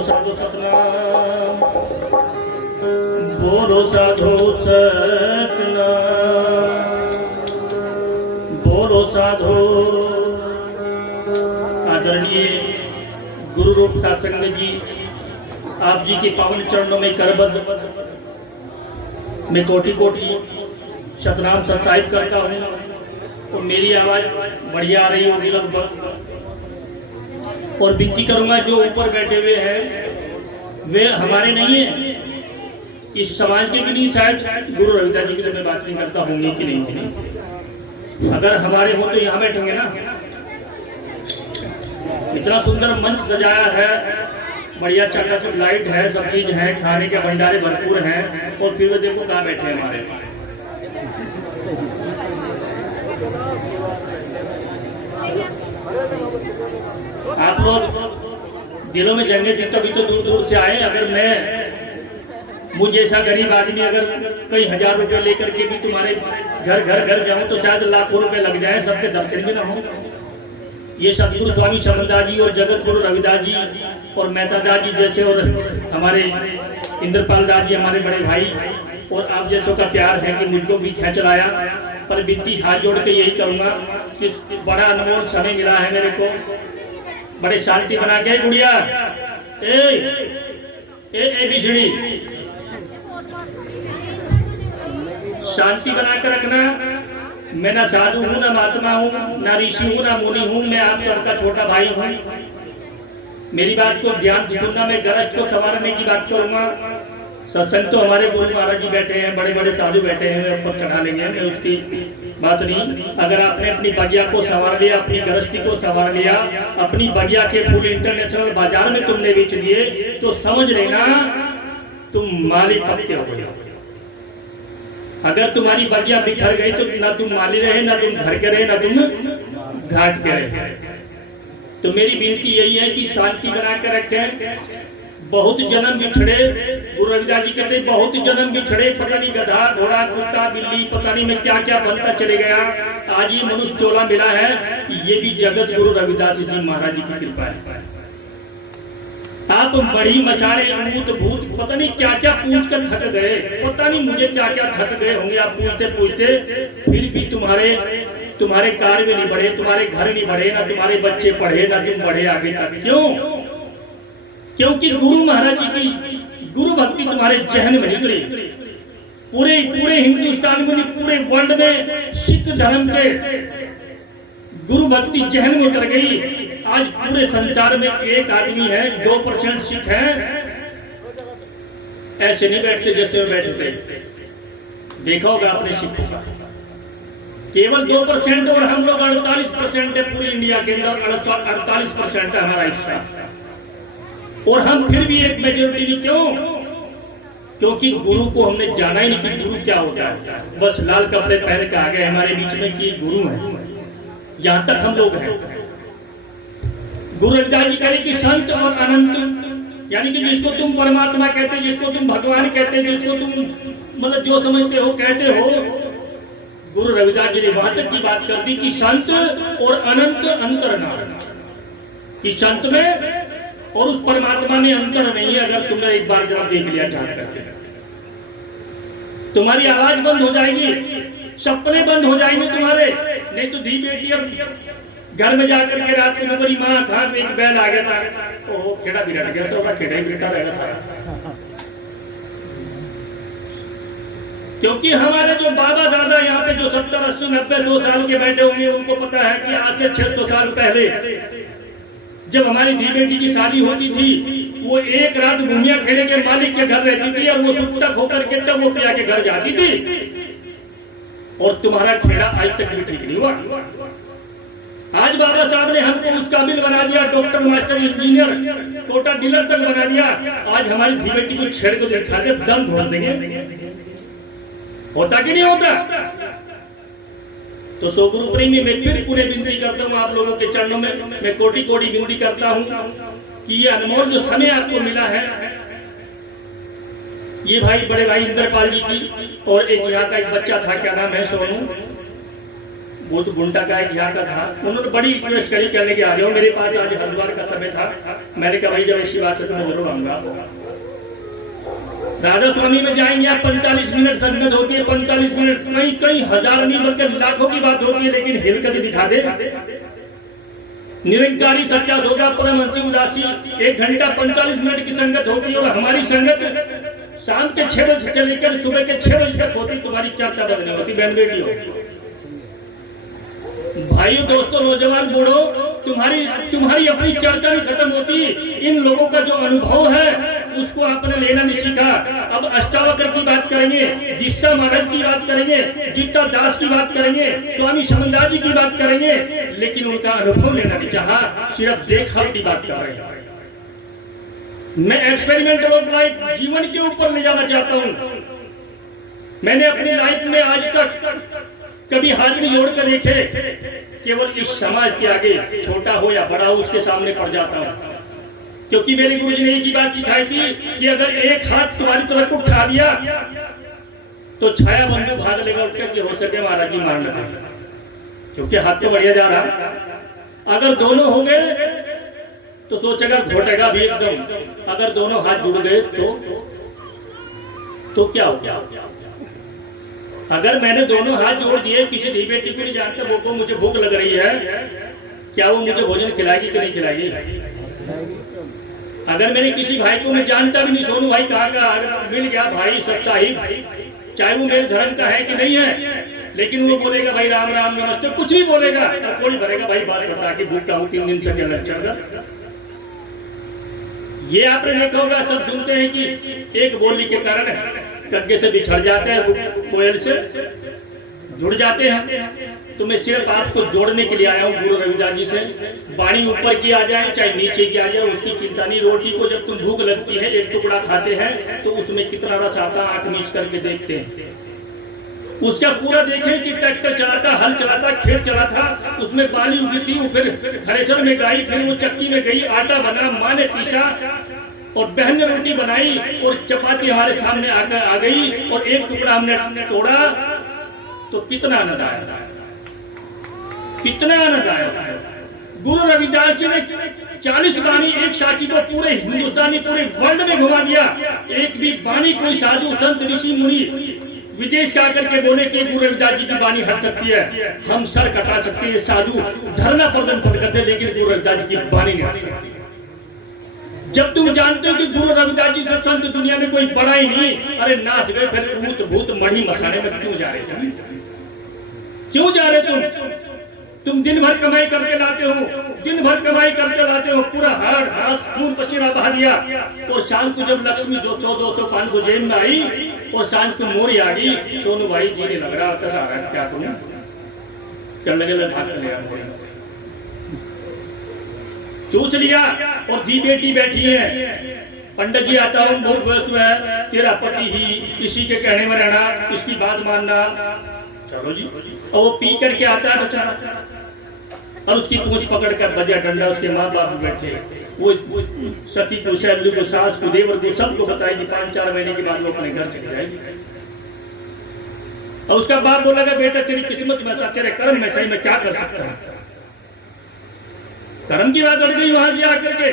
साधु सतनाम बोलो साधु सतनाम बोलो साधु। आदरणीय गुरु रूप सत्संग जी, आप जी के पावन चरणों में करबद्ध मैं कोटि कोटि सतनाम सत्साहिब करता हूँ। तो मेरी आवाज बढ़िया आ रही होगी लगभग, और विनती करूंगा जो ऊपर बैठे हुए हैं वे हमारे नहीं है, इस समाज के भी नहीं, शायद गुरु रविदास जी की तो मैं बात नहीं करता होंगे कि नहीं। अगर हमारे हो तो यहाँ बैठेंगे ना। इतना सुंदर मंच सजाया है, बढ़िया चकाचक लाइट है, सब चीज है, खाने के भंडारे भरपूर हैं, और फिर वे देखो कहाँ बैठे हैं हमारे। आप लोग दिलों में जंगे थे तभी तो दूर दूर से आए। अगर मैं मुझे जैसा गरीब आदमी अगर कई हजार रुपए लेकर के भी तुम्हारे घर घर घर जाऊं तो शायद लाखों रुपए लग जाए, सबके दर्शन भी ना हो। ये सदगुरु स्वामी शमनदास जी और जगत गुरु रविदास जी और मेहता दास जी जैसे, और हमारे इंद्रपाल दास जी हमारे बड़े भाई, और आप जैसों का प्यार है कि मुझको भी खींच लाया। पर विनती हाथ जोड़ के यही करूंगा कि बड़ा अनमोल समय मिला है मेरे को, बड़े शांति बना के गुड़िया ए बिछड़ी शांति बना कर रखना। मैं ना साधु हूँ, ना महात्मा हूँ, ना ऋषि हूँ, ना मुनि हूँ, मैं आप सबका छोटा भाई हूँ। मेरी बात को ध्यान से सुनना। मैं गरज को संवारने की बात करूंगा। सत्संग तो हमारे गुरु महाराज जी बैठे हैं, बड़े बड़े साधु बैठे हैं, ऊपर चढ़ा लेंगे, मैं उसकी बात नहीं। अगर आपने अपनी बगिया को संवार लिया, अपनी गृहस्थी को संवार लिया, अपनी बगिया के फूल इंटरनेशनल बाजार में तुमने बेच दिए, तो समझ लेना तुम माली पक्के हो गए। अगर तुम्हारी बगिया बिखर गई तो ना तुम माली रहे, ना तुम घर के रहे, ना तुम घाट के रहे। तो मेरी विनती यही है कि शांति बना कर रखें। बहुत जन्म बिछड़े, गुरु रविदास जी कहते बहुत जन्म बिछड़े, पता नहीं गधा घोड़ा कुत्ता बिल्ली पता नहीं मैं क्या क्या बनता चले गया, आज ये मनुष्य चोला मिला है। ये भी जगत गुरु रविदास जी महाराज जी की कृपा है। आप बड़ी मचारे भूत भूत पता नहीं क्या क्या पूछ कर थक गए, पता नहीं मुझे क्या क्या थक गए होंगे आप पूछते पूछते, फिर भी तुम्हारे कार्य नहीं बढ़े, तुम्हारे घर नहीं बढ़े, ना तुम्हारे बच्चे पढ़े, ना तुम बढ़े आगे तक। क्यों? क्योंकि गुरु महाराज जी की गुरु भक्ति तुम्हारे जहन में निकली। पूरे हिंदुस्तान में, पूरे वर्ल्ड में सिख धर्म के गुरु भक्ति जहन में उतर गई। आज पूरे संसार में एक आदमी है, 2% सिख है, ऐसे नहीं बैठते जैसे वो बैठते। देखा होगा आपने सिखों का, केवल 2% और हम लोग 48% है। पूरी इंडिया के अंदर 48% है हमारा हिस्सा, और हम फिर भी एक मेजोरिटी। क्यों? क्योंकि गुरु को हमने जाना ही नहीं कि गुरु क्या होता है। बस लाल कपड़े पहन के आ गए हमारे बीच में कि गुरु है, यहां तक हम लोग हैं। गुरु रविदास जी कह रहे कि संत और अनंत, यानी कि जिसको तुम परमात्मा कहते, जिसको तुम भगवान कहते, जिसको तुम मतलब जो समझते हो कहते हो, गुरु रविदास जी ने वहां तक की बात कर दी कि संत और अनंत अंतर ना, कि संत में और उस परमात्मा में अंतर नहीं है। अगर तुमने एक बार जरा देख लिया जान करके, तुम्हारी आवाज बंद हो जाएगी, सपने बंद हो जाएंगे तुम्हारे। नहीं तो धी बेटी अब घर में जाकर के रात में मेरी माँ था, एक बैल आ गया था, ओहो खेड़ा बिगड़ गया, सब खेड़ा ही बिगड़ा रहेगा सारा। क्योंकि हमारे जो बाबा दादा यहाँ पे जो 70, 80, 90, 100 साल के बैठे होंगे, उनको पता है कि आज से 600 साल पहले जब हमारी धी बेटी की शादी होती थी, वो एक रात भूमिया खेड़े के मालिक के घर रहती थी, और वो सुतक होकर के तब वो पिया के घर जाती थी। और तुम्हारा खेड़ा आज तक भी ठीक नहीं हुआ। आज बाबा साहब ने हमको उस काबिल बना दिया, doctor, master, engineer, quota dealer तक बना दिया। आज हमारी धी बेटी को छेड़ को दिखा दे, दम भर देंगे। होता कि नहीं होता? तो सो गुरु प्रेमी में मैं फिर पूरे विनती करता हूँ आप लोगों के चरणों में, मैं कोटि कोटि विनती करता हूँ कि ये अनमोल जो समय आपको मिला है, ये भाई बड़े भाई इंद्रपाल जी की, और एक यहाँ का एक बच्चा था, क्या नाम है, सोनू, वो तो गुंडा का एक यहाँ का था। उन्होंने बड़ी रिक्वेस्ट करी, कहने के आ जाओ मेरे पास, आज हरिद्वार का समय था। मैंने कहा भाई जब ऐसी बात है तो मैं जरूर आऊंगा। राधा स्वामी में जाएंगे आप, 45 मिनट संगत होती है, 45 मिनट, कहीं कहीं हजार नहीं बल्कि लाखों की बात होती है, लेकिन हिलकर दिखा दे। निरंकारी सच्चा होगा परमहंसी उदासी, 1 घंटा 45 मिनट की संगत होती है। और हमारी संगत शाम के 6 बजे से लेकर सुबह के 6 बजे तक होती। तुम्हारी चर्चा बदली होती, बहन बेटी हो, भाइयों दोस्तों, नौजवान बूढ़ो, तुम्हारी अपनी चर्चा भी खत्म होती। इन लोगों का जो अनुभव है उसको आपने लेना नहीं सीखा। अब अष्टावक्र की बात करेंगे, दीक्षा महाराज की बात करेंगे, गीता दास की बात करेंगे, स्वामी समंदास जी की बात करेंगे, लेकिन उनका अनुभव लेना नहीं चाहा, सिर्फ देखा की बात कर रहे हैं। मैं एक्सपेरिमेंट ऑफ लाइफ जीवन के ऊपर ले जाना चाहता हूं। मैंने अपनी लाइफ में आज तक कभी हाथ नहीं जोड़कर देखे, केवल इस समाज के आगे, छोटा हो या बड़ा हो, उसके सामने पड़ जाता हूं। क्योंकि मेरे गुरु जी ने एक ही बात सिखाई थी कि अगर एक हाथ तुम्हारी तरफ उठा दिया तो छाया बंधु भाग लेगा उठकर कि हो सके महाराज जी मारना है, क्योंकि हाथ तो बढ़िया जा रहा। अगर दोनों हो गए तो सोचेगा घोटेगा भी एकदम। अगर दोनों हाथ जुड़ गए तो क्या हो गया? अगर मैंने दोनों हाथ जोड़ दिए, किसी धी बेटी को नहीं जानता, वो को मुझे भूख लग रही है, क्या वो मुझे भोजन खिलाएगी कि नहीं खिलाएगी? अगर मैंने किसी भाई को मैं जानता भी नहीं, सोनू भाई कहाँ का, अगर मिल गया भाई सप्ताही, चाहे वो मेरे धर्म का है कि नहीं है, लेकिन वो बोलेगा भाई राम राम नमस्ते, कुछ भी बोलेगा, तो थोड़ी भरेगा भाई बात बता कि भूखा हूँ 3 दिन से क्या लग जाएगा। ये आपने देखा होगा, सब सुनते हैं कि एक बोली के कारण कग्गे से बिछड़ जाते हैं, कोयल से जुड़ जाते हैं। तो मैं सिर्फ आपको जोड़ने के लिए आया हूँ गुरु रविदास जी से। वाणी ऊपर की आ जाए चाहे नीचे की आ जाए, उसकी चिंता नहीं। रोटी को जब तुम भूख लगती है, एक टुकड़ा खाते हैं तो उसमें कितना रस आता, आंख मीच करके देखते हैं। उसका पूरा देखें कि ट्रैक्टर चलाता, हल चलाता, खेत चलाता, उसमें बाली उगी थी, वो फिर थ्रेसर में गई, फिर वो चक्की में गई, आटा बना, माँ ने पीसा और बहन ने रोटी बनाई और चपाती हमारे सामने आ गई और एक टुकड़ा हमने तोड़ा, तो कितना आनंद आया, कितना आनंद आया। गुरु रविदास जी ने 40 वाणी एक साथी को पूरे हिंदुस्तानी, पूरे वर्ल्ड में घुमा दिया। एक भी वाणी कोई साधु संत ऋषि मुनि विदेश का आकर के बोले कि गुरु रविदास जी की वाणी हट सकती है, हम सर कटा सकते हैं, साधु धरना प्रदर्शन करते, लेकिन गुरु रविदास जी की वाणी नहीं हट सकती। जब तुम जानते हो कि गुरु रविदास जी से संत दुनिया में कोई बड़ा ही नहीं, अरे नाच गए, फिर भूत भूत मढ़ी मसाने में क्यों जा रहे थे? क्यों जा रहे तुम दिन भर कमाई करके लाते हो, दिन भर कमाई करके लाते हो, पूरा हाड़ घास खून पसीना बहा दिया, और शाम को जब लक्ष्मी 200 200 500 जेब में आई और शाम को मोरी आ गई, सोनू भाई जी ने लग रहा कैसा आ रहा क्या तुम्हें करने के लिए भाग लिया, चूस लिया। और धी बेटी बैठी है, पंडित जी आता हूँ, बहुत वर्ष है, तेरा पति ही, किसी के कहने में रहना, इसकी बात मानना, चलो जी। और वो पी करके आता है बेचारा, और उसकी पूंछ पकड़ कर बजा डंडा, उसके माँ बाप बैठे, वो सती को, शैली को, सास को, देवर को, सबको बताएगी। 5-4 महीने के बाद वो अपने घर चली जाएगी। और उसका बाप बोलेगा बेटा तेरी किस्मत में ऐसा, तेरे कर्म में सही, मैं क्या कर सकता हूँ। कर्म की बात अड़ गई वहां से आकर के।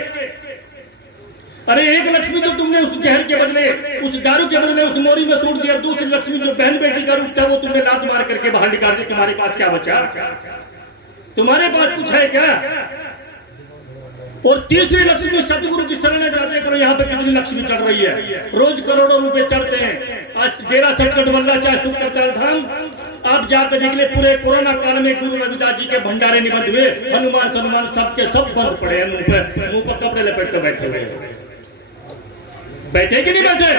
अरे एक लक्ष्मी तो तुमने उस जहर के बदले, उस दारू के बदले उस मोरी में सूट दिया, दूसरी लक्ष्मी जो बहन बेटी का रूप था वो तुमने लात मार करके बाहर निकाल दी। तुम्हारे पास क्या बचा? तुम्हारे पास कुछ है क्या? और तीसरी लक्ष्मी सतगुरु की शरण में जाते करो। यहाँ पे कितनी लक्ष्मी चढ़ रही है, रोज करोड़ों रुपए चढ़ते हैं। आज डेरा सटकट वल्ला चाहे सुख करता धाम, आप जाकर निकले, पूरे कोरोना काल में गुरु रविदास जी के भंडारे निबंध हुए, हनुमान सबके सब बंद पड़े हैं, मुंह पर कपड़े लपेट कर बैठे हुए, बैठे कि नहीं बैठे?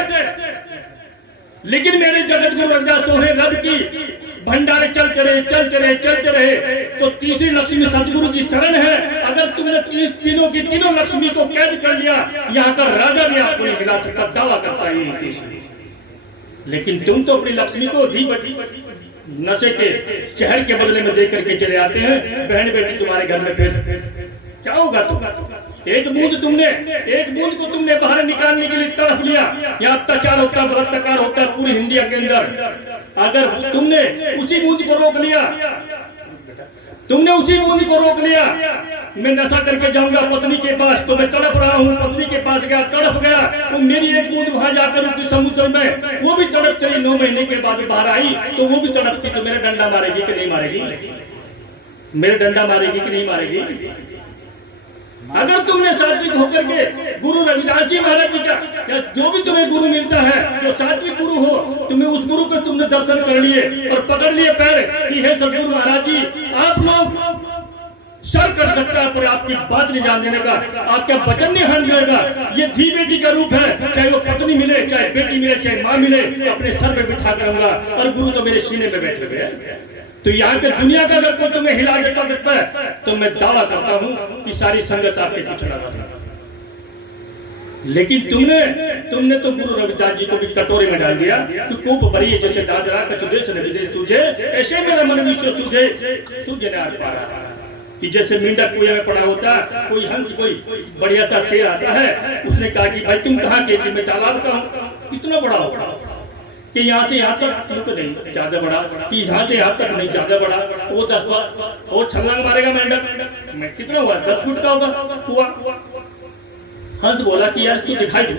लेकिन मेरे जगत गुरु रविदास सोहे रब की भंडारे चलते रहे। तो तीसरी लक्ष्मी सतगुरु की शरण है। अगर तुमने तीनों की तीनों लक्ष्मी को कैद कर लिया, यहाँ का राजा भी आपको नहीं मिला सकता, दावा करता है तीसरी। लेकिन तुम तो अपनी लक्ष्मी को नशे के शहर के बदले में देख करके चले आते हैं। बहन बेटी तुम्हारे घर में फिर क्या होगा? एक बूंद को तुमने बाहर निकालने के लिए तड़प लिया। यहाँ अत्याचार होता है, बलात्कार होता है पूरी इंडिया के अंदर। अगर तुमने उसी बूंद को रोक लिया, तुमने उसी बूंद को रोक लिया। मैं नशा करके जाऊंगा पत्नी के पास, तो मैं तड़प रहा हूँ, पत्नी के पास गया, तड़प गया, तो मेरी एक बूंद वहां जाकर रुकी समुद्र में, वो भी तड़प चली, 9 महीने के बाद बाहर आई तो वो भी तड़पती, तो मेरा डंडा मारेगी कि नहीं मारेगी? मेरे डंडा मारेगी कि नहीं मारेगी? अगर तुमने सात्विक होकर के गुरु रविदास जी महाराज जी का या जो भी तुम्हें गुरु मिलता है, जो सात्विक गुरु हो, तुम्हें उस गुरु को तुमने दर्शन कर लिए और पकड़ लिए पैर कि हे सदगुरु महाराज जी, आप लोग सर कर सकता है पर आपकी बात नहीं जान देने का, आपका वचन नहीं हान मिलेगा। ये धी बेटी का रूप है, चाहे वो पत्नी मिले, चाहे बेटी मिले, चाहे माँ मिले, अपने सर पे बिठा करूंगा और गुरु तो मेरे सीने में बैठे हुए हैं। तो यहाँ के दुनिया का अगर कोई तुम्हें हिला के कर सकता है तो मैं दावा करता हूँ कि सारी संगत आपके पीछे लगा देगा। लेकिन तुमने तो गुरु रविदास जी को भी कटोरे में डाल दिया कि कूप भरी है जैसे दादरा कछु देश न विदेश तुझे, ऐसे मेरा मन विश्व तुझे तुझे न पा रहा कि जैसे मेंढक कुएं में पड़ा होता, कोई हंस कोई बढ़िया सा शेर आता है, उसने कहा कि भाई तुम कहाँ के? मैं तालाब का हूँ। कितना बड़ा होगा कि यहाँ से यहाँ तक तो नहीं ज्यादा बड़ा, कि यहाँ से यहाँ तक नहीं ज्यादा बड़ा, वो 10 बार और छलांग मारेगा मेंढक। मैं कितना हुआ? 10 फुट का होगा कुआ। हंस बोला कि यार इसको दिखाई दे,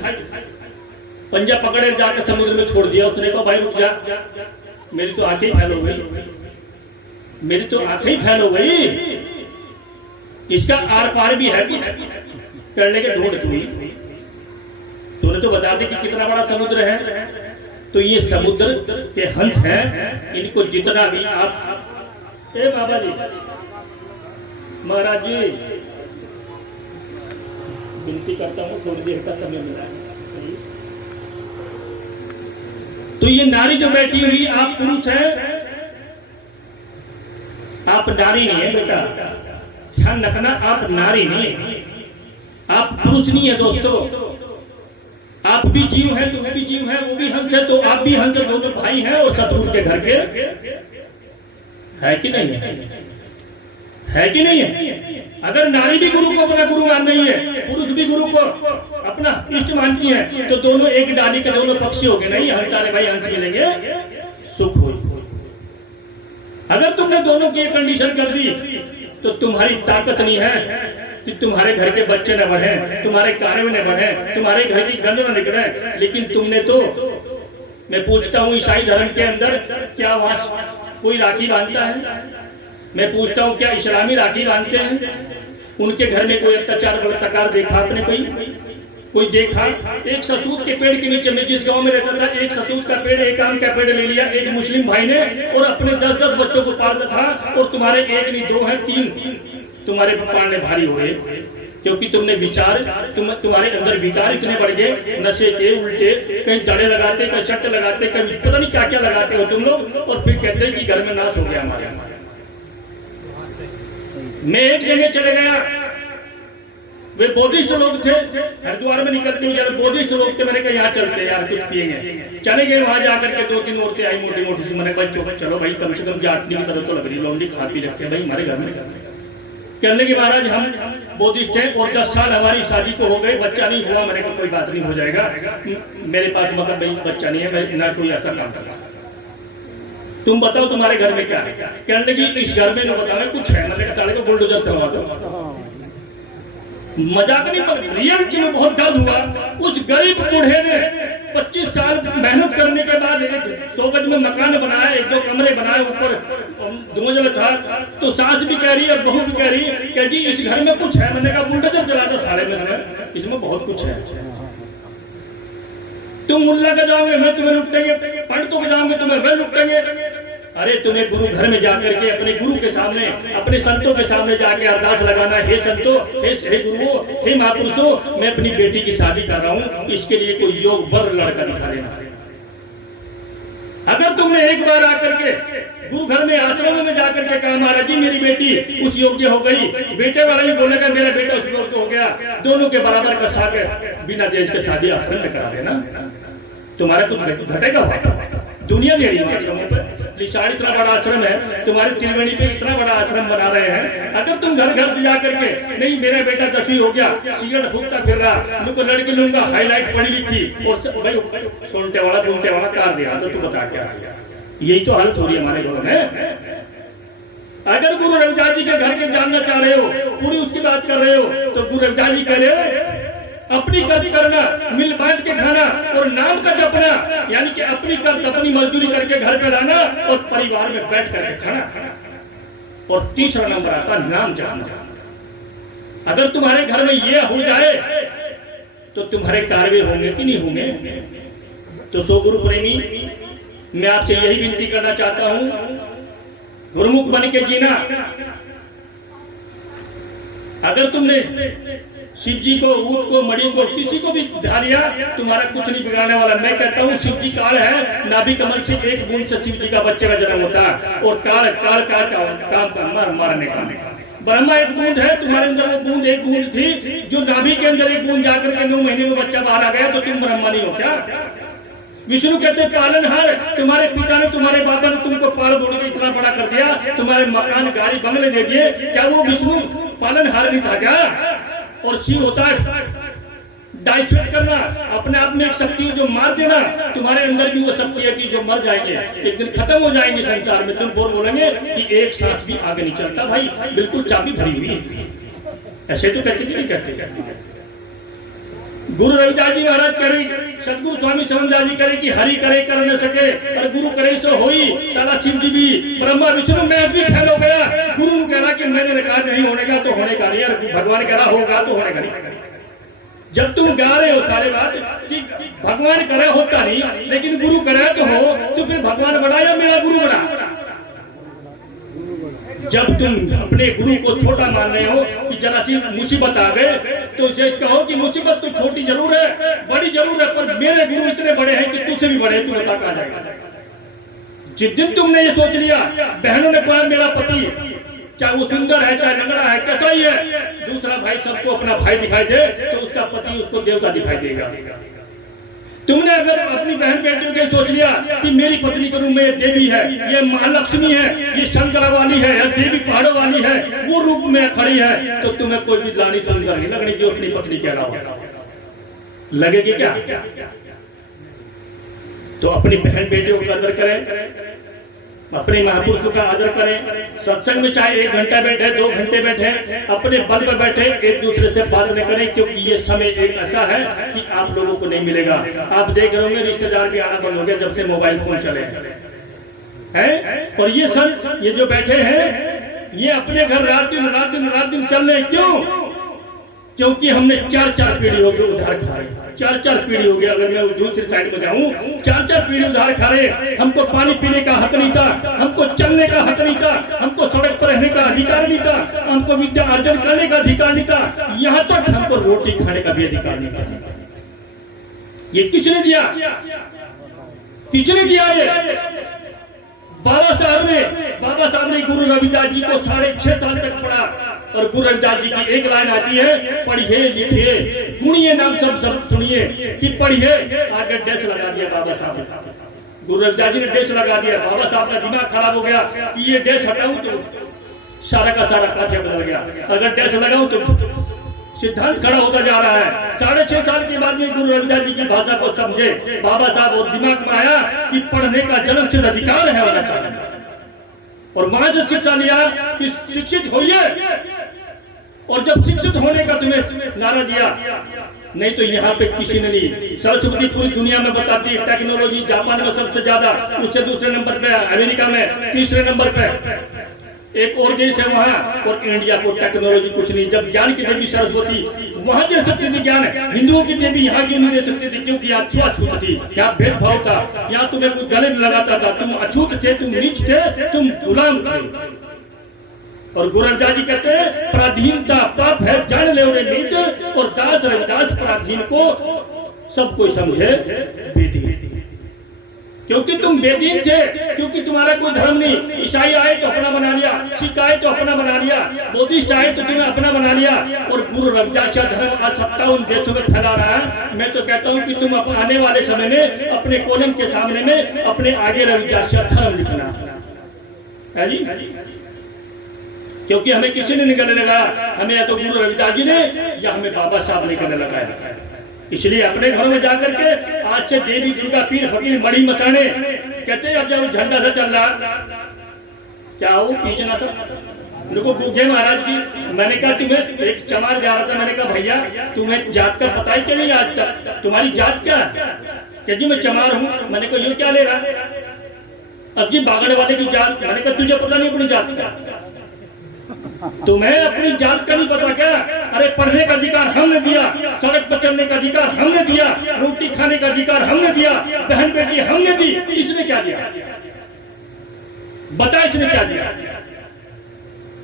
पंजा पकड़े जाकर समुद्र में छोड़ दिया। उसने कहा भाई रुक जा, मेरी तो आंखें फैल हो गई, मेरी तो आंखें फैल हो गई, इसका आर पार भी है कुछ करने के ढूंढ हुई। तूने तो बता दी कि कितना बड़ा समुद्र है। तो ये समुद्र के हंस हैं, इनको जितना भी आप ए बाबा जी महाराज जी विनती करता हूँ, थोड़ी देर का समय मिला है। तो ये नारी जो बैठी हुई, आप पुरुष है, आप नारी नहीं है बेटा, ध्यान रखना, आप नारी नहीं है, आप पुरुष नहीं है दोस्तों। आप भी जीव है, तुम भी जीव है, वो भी हंस है, तो आप भी हंस, दोनों भाई हैं और सतगुरु के घर के है कि नहीं है? है कि नहीं है? अगर नारी भी गुरु को अपना गुरु मान रही है, पुरुष भी गुरु को अपना इष्ट मानती है, तो दोनों एक डाली के दोनों पक्षी हो गए। नहीं, हंस सारे भाई हंस मिलेंगे, सुख हो। अगर तुमने दोनों की कंडीशन कर दी तो तुम्हारी ताकत नहीं है कि तुम्हारे घर के बच्चे न बढ़े, तुम्हारे कार्य में न बढ़े, तुम्हारे घर की गंध न निकले। लेकिन तुमने तो, मैं पूछता हूँ ईसाई धर्म के अंदर क्या वहां कोई राखी बांधता है? मैं पूछता हूँ क्या इस्लामी राखी बांधते हैं? उनके घर में कोई अत्याचार बलात्कार देखा आपने? कोई देखा? एक ससूत के पेड़ के नीचे, मैं जिस गांव में रहता था, एक ससूत का पेड़, एक आम का पेड़ ले लिया एक मुस्लिम भाई ने और अपने 10-10 बच्चों को पालता था, और तुम्हारे एक नहीं, 2 है, 3 तुम्हारे पालने भारी हुए, क्योंकि तुमने विचार, तुम्हारे अंदर विकार इतने बढ़ गए, नशे के उल्टे, कहीं दड़े लगाते, कहीं शर्ट लगाते, कहीं पता नहीं क्या क्या लगाते हो तुम लोग, और फिर कहते हैं कि घर में नाश हो गया हमारे। मैं एक जगह चले गया, वे बोधिष्ट लोग थे, हरिद्वार में निकलते हुए यार बोधिष्ट लोग थे, मैंने कहा यहाँ चलते यार कुछ पियेंगे। चले गए, वहां जाकर के 2-3 औरतें आई मोटी मोटी सी, मैंने कहा चलो भाई कम से कम जाटनी की तरह तो लग रही, लौंडी खा पी रखते हैं भाई हमारे घर में। कहने के महाराज हम बोधिष्ट हैं और 10 साल हमारी शादी को हो गए, बच्चा नहीं हुआ। मैंने कहा कोई बात नहीं, हो जाएगा, मेरे पास मतलब भाई बच्चा नहीं है, ना कोई ऐसा काम करता। तुम बताओ तुम्हारे घर में क्या है? कहने लगी इस घर में न बताओ कुछ है। मैंने कहा साले को बुलडोजर चलवा दो। मजाक नहीं, पर रियलिटी में बहुत दर्द हुआ। उस गरीब बूढ़े ने 25 साल मेहनत करने के बाद 100 गज में मकान बनाया, 1-2 कमरे बनाए, ऊपर 2 मंजिल था। तो सास भी कह रही और बहू भी कह रही कि जी इस घर में कुछ है। मैंने कहा बुलडोजर चला दो साले में, इसमें बहुत कुछ है। तुम मुल्ला के जाओगे मैं तुम्हें लुटेंगे, पंडितों के जाओगे तुम्हें वे लुटेंगे। अरे तुम्हें गुरु घर में जाकर के अपने गुरु के सामने, अपने संतों के सामने जाके अरदास लगाना, हे संतों, हे गुरुओं, हे महापुरुषों, मैं अपनी बेटी की शादी कर रहा हूँ, इसके लिए कोई योग वर लड़का दिखा देना। अगर तुमने एक बार आकर के गुरु घर में आश्रम में जाकर के कहा महाराज जी मेरी बेटी उस योग्य हो गई, बेटे वाला भी बोलेगा मेरा बेटा उस योग्य हो गया, दोनों के बराबर कसा के बिना देश के शादी आश्रम में करा देना, तुम्हारा कुछ घटेगा? दुनिया दे रही है आश्रमों पर। लिसाड़ इतना बड़ा आश्रम है, तुम्हारे त्रिवेणी पे इतना बड़ा आश्रम बना रहे हैं। अगर तुम घर घर जा करके नहीं मेरा बेटा 10वीं हो गया, सिगरेट फूकता फिर रहा, मुझको लड़की लूंगा, हाईलाइट पढ़ी लिखी और भाई सुनते वाला घूमते वाला कार दे रहा, तो तू बता क्या? यही तो हालत हो रही है हमारे घरों में। अगर गुरु रविदास जी के घर के जानना चाह रहे हो, पूरी उसकी बात कर रहे हो, तो गुरु रविदास जी कह रहे अपनी कर्ज करना, मिल बांट के खाना और नाम का जपना, यानी कि अपनी कर्ज अपनी मजदूरी करके घर पे लाना और परिवार में बैठ करके खाना। और तीसरा नंबर आता नाम जपना। अगर तुम्हारे घर में ये हो जाए तो तुम्हारे कार्य होंगे कि नहीं होंगे। तो सो गुरु प्रेमी, मैं आपसे यही विनती करना चाहता हूं, गुरुमुख बन के जीना। अगर तुमने शिव जी को, ऊट को, मणि को, किसी को भी ध्यान दिया, तुम्हारा कुछ नहीं बिगाड़ने वाला। मैं कहता हूँ शिव जी काल है, नाभि कमल से एक बूंद से शिव जी का बच्चे का जन्म होता है। और काल काल का काम मारने का। ब्रह्मा एक बूंद है, तुम्हारे अंदर वो बूंद एक बूंद थी, जो नाभि के अंदर एक बूंद जाकर के 9 महीने में बच्चा बाहर आ गया, तो तुम ब्रह्मा नहीं हो क्या। विष्णु कहते पालनहार, तुम्हारे पिता ने, तुम्हारे बाबा ने तुमको पाल बोल के इतना बड़ा कर दिया, तुम्हारे मकान गाड़ी बंगले दे दिए, क्या वो विष्णु पालनहार नहीं था क्या। और शिव होता है डाइसेट करना, अपने आप में एक शक्ति है जो मार देना। तुम्हारे अंदर भी वो शक्ति है कि जो मर जाएंगे, एक दिन खत्म हो जाएंगे संसार में। तुम बोलेंगे कि एक सांस भी आगे नहीं चलता भाई, बिल्कुल चाबी भरी हुई है। ऐसे तो कहते नहीं कहते। गुरु रविदास जी महाराज करे, सदगुरु स्वामी समनदास जी करे कि हरि करे कर न सके और गुरु करे सो होई। साला शिव जी भी, ब्रह्मा विष्णु मैं भी फेल हो गया। गुरु कह रहा कि मैंने कहा नहीं होने का तो होने का नहीं, भगवान कह रहा होगा तो होने का नहीं। जब तुम गा रहे हो सारे बात कि भगवान करे होता नहीं, लेकिन गुरु करे तो हो, तो फिर भगवान बड़ा या मेरा गुरु बड़ा। जब तुम अपने गुरु को छोटा मान रहे हो कि जरा सी मुसीबत आ गए, तो ये कहो कि मुसीबत तो छोटी जरूर है, बड़ी जरूर है, पर मेरे गुरु इतने बड़े हैं कि तुझसे भी बड़े, तू बता कहां जाएगा। जिस दिन तुमने ये सोच लिया, बहनों ने कहा मेरा पति चाहे वो सुंदर है चाहे लंगड़ा है कैसा ही है, दूसरा भाई सबको अपना भाई दिखाई दे, तो उसका पति उसको देवता दिखाई देगा। तुमने अगर अपनी बहन बेटियों के सोच लिया कि मेरी पत्नी का रूप में ये देवी है, ये महालक्ष्मी है, ये शंकर वाली है, ये देवी पहाड़ों वाली है, वो रूप में खड़ी है, तो तुम्हें कोई भी लानी सुंदर नहीं लगनी जो अपनी पत्नी कह रहा हो। लगेगी क्या। तो अपनी बहन बेटियों का आदर करें, अपने महापुरुषों का आदर करें। सत्संग में चाहे 1 घंटा बैठे, 2 घंटे बैठे, अपने बल पर बैठे, एक दूसरे से बात न करें, क्योंकि ये समय एक ऐसा है कि आप लोगों को नहीं मिलेगा। आप देख रहे होंगे रिश्तेदार भी आना बंद हो गया जब से मोबाइल फोन चले हैं। और ये सब ये जो बैठे हैं, ये अपने घर रात दिन चल रहे। क्यों? क्योंकि हमने 4 पीढ़ी हो गई उधार खा रहे, 4 पीढ़ी हो गया। अगर मैं दूसरी साइड में जाऊं, 4 पीढ़ी उधार खा रहे। हमको पानी पीने का हक नहीं था, हमको चलने का हक नहीं था, हमको सड़क पर रहने का अधिकार नहीं था, हमको विद्या अर्जन करने का अधिकार नहीं था, यहाँ तक हमको रोटी खाने का भी अधिकार नहीं था। ये किसने दिया? किसने दिया? ये बाबा साहब ने गुरु रविदास जी को 6.5 साल तक पढ़ा। और गुरु रविदास जी की एक लाइन आती है, पढ़िए लिखिए सुनिए, नाम सब सुनिए कि पढ़िए। आगे डैश लगा दिया बाबा साहब ने, गुरु रविदास जी ने डैश लगा दिया। बाबा साहब का दिमाग खराब हो गया कि ये डैश हटाऊं तो सारा का सारा काठिया बदल गया, अगर डैश लगाऊं तो सिद्धांत खड़ा होता जा रहा है। 6.5 साल के बाद में गुरु रविदास जी की भाषा को समझे बाबा साहब, और दिमाग में आया कि पढ़ने का जन्म से अधिकार है होना चाहिए। और वहां से शिक्षा लिया कि शिक्षित होइए। और जब शिक्षित होने का तुम्हें नारा दिया, नहीं तो यहाँ पे किसी ने नहीं। सरस्वती पूरी दुनिया में बताती है टेक्नोलॉजी, जापान में सबसे ज्यादा, उससे दूसरे नंबर पे अमेरिका में, तीसरे नंबर पे एक और देश है वहाँ, और इंडिया को टेक्नोलॉजी कुछ नहीं। जब ज्ञान की देवी सरस्वती वहाँ दे सकती थी ज्ञान, हिंदुओं की देवी यहाँ क्यों नहीं दे सकती थी? क्योंकि यहाँ छुआछूत थी, यहाँ भेदभाव था, यहाँ तुम्हें कोई गले में लगाता था, तुम अछूत थे, तुम नीच थे, तुम गुलाम थे। और गुरु रविदास जी कहते हैं पराधीनता पाप है, जान ले उन्हें मीत, और दास रविदास पराधीन को सब कोई समझे बेदीन। क्योंकि तुम बेदीन थे, क्योंकि तुम्हारा कोई धर्म नहीं। ईसाई आए तो अपना बना लिया, सिख आए तो अपना बना लिया, बौद्धिस्ट आए तो तुम्हें अपना बना लिया। और गुरु रविदास का धर्म आज 57 देशों में फैला रहा है। मैं तो कहता हूँ कि तुम आने वाले समय में अपने कॉलम के सामने में अपने आगे रविदास का धर्म लिखना है जी। क्योंकि हमें किसी ने निकलने लगा, हमें या तो गुरु रविदास जी ने या हमें बाबा साहब ने करने लगाया। इसलिए अपने घरों में जाकर के आज से देवी दुर्गा पीर फकीर मड़ी मचाने कहते हैं। अब जब झंडा से चल रहा, क्या हो पीछे था देखो सूखे महाराज की। मैंने कहा तुम्हें एक चमार जा रहा था, मैंने कहा भैया तुम्हें जात का पता ही क्या नहीं आज तक, तुम्हारी जात क्या है? क्या जी मैं चमार हूँ। मैंने कहा ये क्या ले रहा? अब जी बागड़ वाले की जात। मैंने कहा तुझे पता नहीं अपनी जात का? तुम्हें अपनी जात का नहीं पता क्या? अरे पढ़ने का अधिकार हमने दिया, सड़क पर चलने का अधिकार हमने दिया, रोटी खाने का अधिकार हमने दिया, बहन बेटी हमने दी, इसने क्या दिया? बता इसने क्या दिया?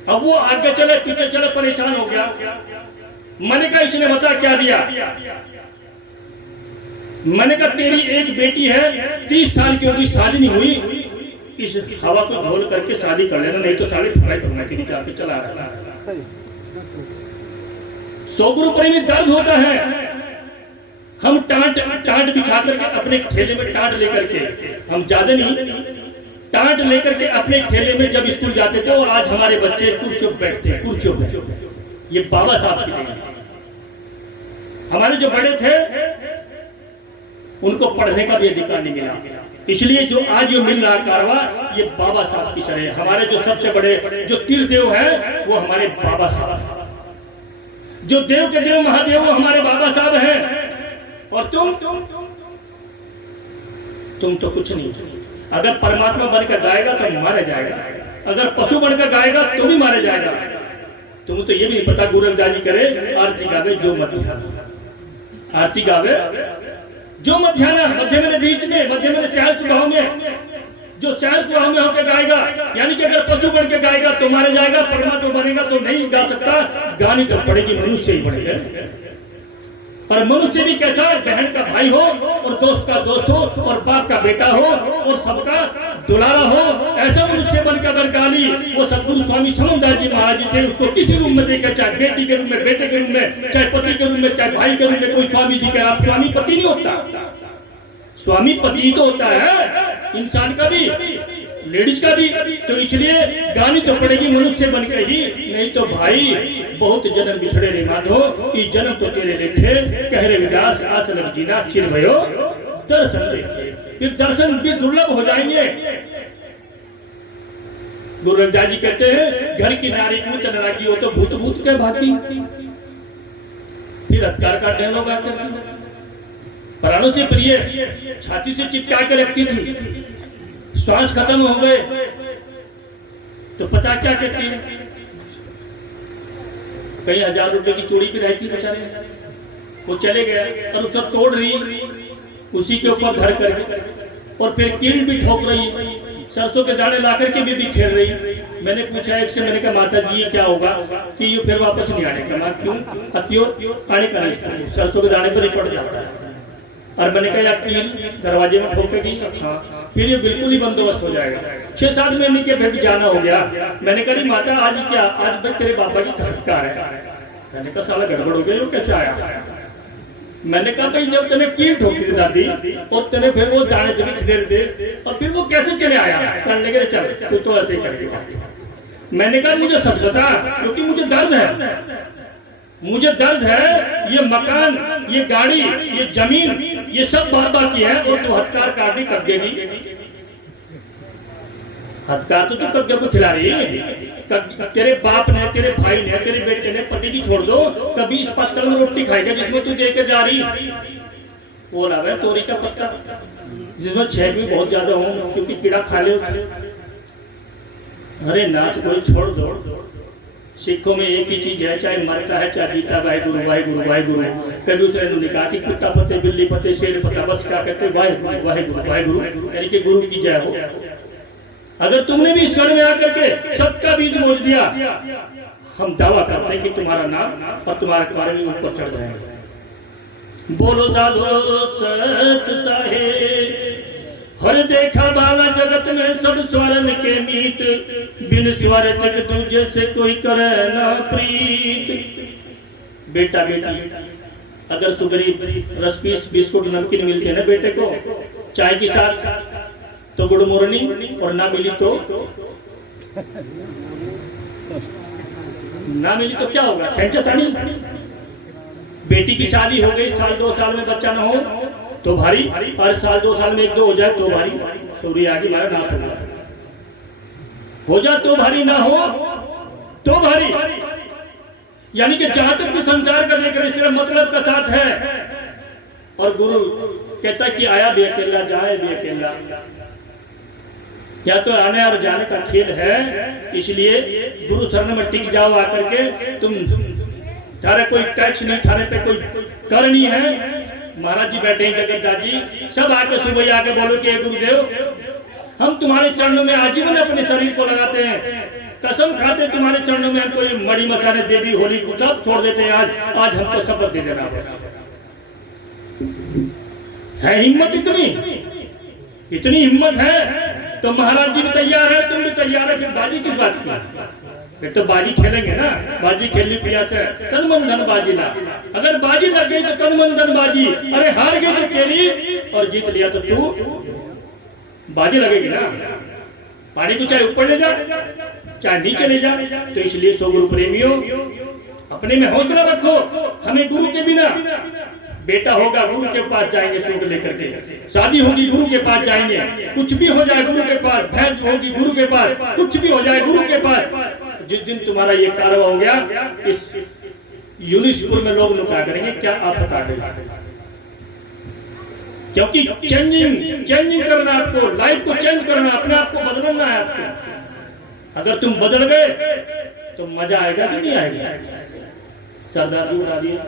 अब वो आगे चले पीछे चले परेशान हो गया। मैंने कहा इसने बता क्या दिया? मैंने कहा तेरी एक बेटी है 30 साल की होगी, शादी नहीं हुई, इस हवा को झोल करके शादी कर लेना, नहीं तो साले ठुकाई ठुकना के लिए जाके चला रहा है। 100 रुपए में दर्द होता है। हम टाट बिछा करके अपने ठेले में टाट लेकर के, हम ज्यादा नहीं, टाट लेकर के अपने ठेले में जब स्कूल जाते थे और आज हमारे बच्चे कुर्सियों पर बैठते हैं, कुर्सियों पर। ये बाबा साहब की देन। हमारे जो बड़े थे उनको पढ़ने का भी अधिकार नहीं मिला, इसलिए जो आज जो मिल रहा कारवा ये बाबा साहब की शरह है। हमारे जो सबसे बड़े जो तीर देव है वो हमारे बाबा साहब है, जो देव के देव महादेव वो हमारे बाबा साहब हैं। और तुम तो कुछ नहीं। अगर परमात्मा बनकर गाएगा तो मारा जाएगा, अगर पशु बनकर गाएगा तो भी मारा जाएगा। तुम तो ये भी नहीं पता गुरु रविदास जी करे आरती गावे जो मध्याह्न, आरती गावे जो मध्याह्न, मध्य में बीच में, मध्य में चार सुबह में, जो चार सुबह में होकर गाएगा, यानी कि अगर पशु बन के गाएगा तो मारा जाएगा, परमात्मा बनेगा तो नहीं गा सकता। गानी तो पड़ेगी, मनुष्य ही पड़ेगा। पर मनुष्य भी कैसा? बहन का भाई हो और दोस्त का दोस्त हो और बाप का बेटा हो और सबका दुलारा हो, ऐसा मनुष्य बनकर अगर गाली वो सदगुरु स्वामी समनदास जी महाराज जी थे, उसको किसी रूप में देखा, चाहे बेटी के रूप में, बेटे के रूप में, चाहे पति के रूप में, चाहे भाई के रूप में, कोई स्वामी जी का स्वामी पति नहीं होता, स्वामी पति तो होता है इंसान का भी, लेडीज का भी। तो इसलिए गानी तो पड़ेगी मनुष्य बनकर ही, नहीं तो भाई बहुत जन्म बिछड़े रे माधो, ई जन्म तो तेरे लेखे, कह रे विदास आस लग जीना चिर भयो दर्शन देखे। फिर दर्शन भी दुर्लभ हो जाएंगे। गुरु रविदास जी कहते हैं घर की नारी को तनरागी हो तो भूत भूत के भाती, फिर हथकार का ढेलो गाते, प्राणों से प्रिय छाती से चिपका के रखती थी, श्वास खत्म हो गए तो पता क्या कहती है? कई 1000 रुपए की चूड़ी भी रहती बेचारे, वो चले गए और उसको तोड़ रही, उसी के ऊपर धर कर, और फिर कील भी ठोक रही, सरसों के दाने ला करके भी खेल रही। मैंने पूछा एक से, मैंने कहा माता जी ये क्या होगा कि ये फिर वापस नहीं आने का? क्यों? आने का नहीं, सरसों के दाने पर ही पड़ जाता है। और मैंने कहा यार कील दरवाजे में ठोकेगी, हाँ, फिर ये बिल्कुल ही बंदोबस्त हो जाएगा। 6-7 महीने के फिर जाना हो गया। मैंने कहा माता आज क्या, आज भाई तेरे बाबा की हत्कार है। मैंने कहा साला गड़बड़ हो गया, वो कैसे आया? मैंने कहा भाई जब तेने कील ठोकी थी दादी और तेने फिर वो दाने से भी खदेड़ दे, और फिर वो कैसे चले आया? करने के चल तू तो ऐसे ही करेगा। मैंने कहा मुझे सच बता, क्योंकि मुझे दर्द है, मुझे दर्द है। ये मकान, ये गाड़ी, ये जमीन, ये सब बाबा की है और तू हथकार काटनी कर देगी। हथकार तो तू कब्जे को खिला रही है। तेरे बाप ने, तेरे भाई ने, तेरे बेटे ने, पति की छोड़ दो, कभी इस पत्थर में रोटी खाएगा जिसमें तू देकर जा रही। वो लगा है तोरी का पत्ता जिसमें छेद भी बहुत ज्यादा हो, क्योंकि कीड़ा खा ले। अरे नाच कोई छोड़ दो। सिखों में एक ही चीज है, चाहे मरता है चाहे जीता, वाहेगुरु वाहेगुरु वाहेगुरु। कभी उसने ने कहा कि कुत्ता पते, बिल्ली पते, शेर पता, बस क्या कहते वाहेगुरु वाहेगुरु वाहेगुरु, यानी कि गुरु की जय हो। अगर तुमने भी इस घर में आकर के सबका बीज बोझ दिया, हम दावा करते हैं कि तुम्हारा नाम और तुम्हारे बारे में ऊपर चढ़ जाएगा। बोलो साधो सत साहेब, हर देखा बाला जगत में सब स्वरण के मीत, बिन स्वर तक दूजे से कोई करे ना प्रीत। बेटा बेटी अगर सुगरी रस पीस बिस्कुट नमकीन मिलते हैं ना बेटे को चाय के साथ तो गुड़ मोरनी, और ना मिली तो क्या होगा? खेंचातानी। बेटी की शादी हो गई, 1-2 साल में बच्चा ना हो तो भारी, और 1-2 साल में 1-2 हो जाए तो भारी, सूर्य आगे मारा नाश होगा। हो जा तो भारी, ना हो तो भारी। यानी कि जहां तक भी संसार का लेकर सिर्फ मतलब का साथ है। और गुरु कहता कि आया भी अकेला, जाए भी अकेला। या तो आने और जाने का खेल है, इसलिए गुरु शरण में टिक जाओ आकर के। तुम थारे कोई टैक्स नहीं, थारे पे कोई कर नहीं है। महाराज जी बैठे हैं, जगन्नाथ जी सब आके सुबह आके बोलो कि गुरुदेव हम तुम्हारे चरणों में आजीवन अपने शरीर को लगाते हैं, कसम खाते तुम्हारे चरणों में हम कोई मड़ी मसाले देवी होली को सब छोड़ देते हैं। आज हमको शपथ दे देना है। हिम्मत इतनी हिम्मत है तो महाराज जी भी तैयार है, तुम भी तैयार है। फिर बाजी किस बात की? फिर तो बाजी खेलेंगे ना। बाजी खेलनी प्रयास है, तन मन धन बाजी ला। अगर बाजी लग गई तो तन मन धन बाजी। अरे हार गई तो केली और जीत लिया तो तू, बाजी लगेगी ना। पानी को चाहे ऊपर ले जा चाहे नीचे ले जा। तो इसलिए सो गुरु प्रेमियों अपने में हौसला रखो। हमें गुरु के बिना, बेटा होगा गुरु के पास जाएंगे सुख लेकर के, शादी होगी गुरु के पास जाएंगे, कुछ भी हो जाए गुरु के पास, भैंस होगी गुरु के पास, कुछ भी हो जाए गुरु के पास। जिस दिन तुम्हारा ये कारवा हो गया, इस यूनिस्पुर में लोग लुका करेंगे क्या आफत आ गई। क्योंकि चेंजिंग करना, आपको लाइफ को चेंज करना, अपने आप को बदलना है आपको। अगर तुम बदल गए तो मजा आएगा कि नहीं आएगा? सरदार जी बता दिए।